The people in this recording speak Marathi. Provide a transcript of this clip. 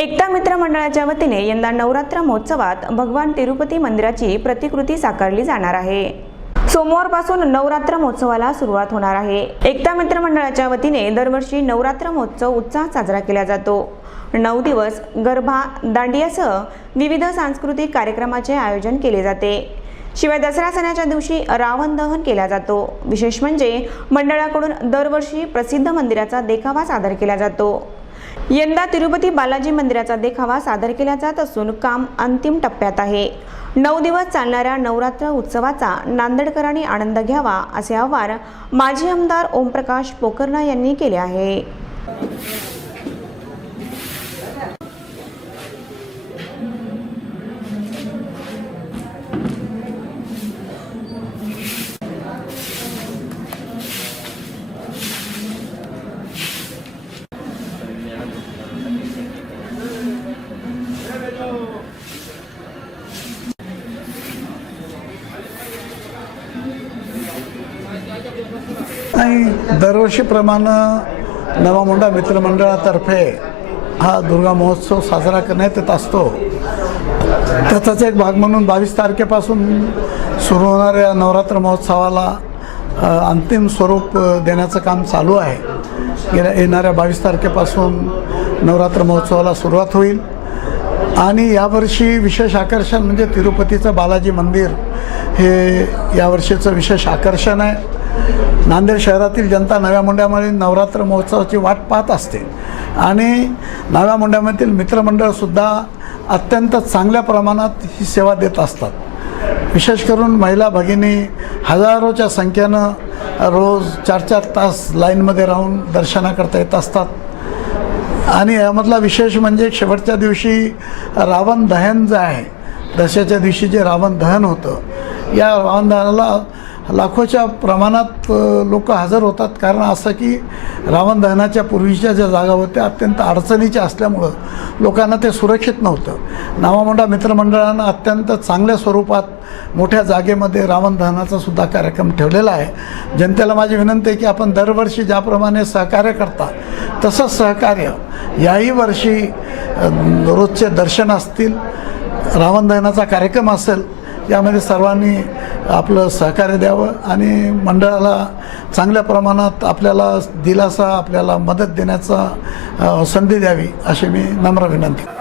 एकता मित्र मंडळाच्या वतीने यंदा नवरात्र महोत्सवात भगवान तिरुपती मंदिराची प्रतिकृती साकारली जाणार आहे. सोमवारपासून नवरात्र महोत्सवाला सुरुवात होणार आहे. एकता मित्र मंडळाच्या वतीने दरवर्षी नवरात्र महोत्सव उत्साहात साजरा केला जातो. नऊ दिवस गरबा दांडियासह विविध सांस्कृतिक कार्यक्रमाचे आयोजन केले जाते. शिवाय दसरा सणाच्या दिवशी रावण दहन केला जातो. विशेष म्हणजे मंडळाकडून दरवर्षी प्रसिद्ध मंदिराचा देखावा सादर केला जातो. यंदा तिरुपती बालाजी मंदिराचा देखावा सादर केला जात असून काम अंतिम टप्प्यात आहे. नऊ दिवस चालणाऱ्या नवरात्र उत्सवाचा नांदेडकरांनी आनंद घ्यावा असे आवाहन माजी आमदार ओमप्रकाश पोकर्णा यांनी केले आहे. आणि दरवर्षीप्रमाणे नवामोंडा मित्रमंडळातर्फे हा दुर्गा महोत्सव साजरा करण्यात येत असतो. त्याचाच एक भाग म्हणून बावीस तारखेपासून सुरू होणाऱ्या नवरात्र महोत्सवाला अंतिम स्वरूप देण्याचं काम चालू आहे. गेल्या येणाऱ्या बावीस तारखेपासून नवरात्र महोत्सवाला सुरुवात होईल. आणि यावर्षी विशेष आकर्षण म्हणजे तिरुपतीचं बालाजी मंदिर हे यावर्षीचं विशेष आकर्षण आहे. नांदेड शहरातील जनता नव्या मुंड्यामध्ये नवरात्र महोत्सवाची वाट पाहत असते. आणि नव्या मुंड्यामधील मित्रमंडळसुद्धा अत्यंत चांगल्या प्रमाणात ही सेवा देत असतात. विशेष करून महिला भगिनी हजारोच्या संख्येनं रोज चार चार तास लाईनमध्ये राहून दर्शनाकरता येत असतात. आणि यामधला विशेष म्हणजे शेवटच्या दिवशी रावण दहन जे आहे दशाच्या दिवशी जे रावण दहन होतं या रावण दहनाला लाखोच्या प्रमाणात लोक हजर होतात. कारण असं की रावण दहनाच्या पूर्वीच्या ज्या जागा होत्या अत्यंत अडचणीच्या असल्यामुळं लोकांना ते सुरक्षित नव्हतं. नावामोंडा मित्रमंडळानं अत्यंत चांगल्या स्वरूपात मोठ्या जागेमध्ये रावण दहनाचा सुद्धा कार्यक्रम ठेवलेला आहे. जनतेला माझी विनंती आहे की आपण दरवर्षी ज्याप्रमाणे सहकार्य करता तसंच सहकार्य. याही वर्षी रोजचे दर्शन असतील रावण दहनाचा कार्यक्रम असेल यामध्ये सर्वांनी आपलं सहकार्य द्यावं आणि मंडळाला चांगल्या प्रमाणात आपल्याला दिलासा आपल्याला मदत देण्याचा संधी द्यावी अशी मी नम्र विनंती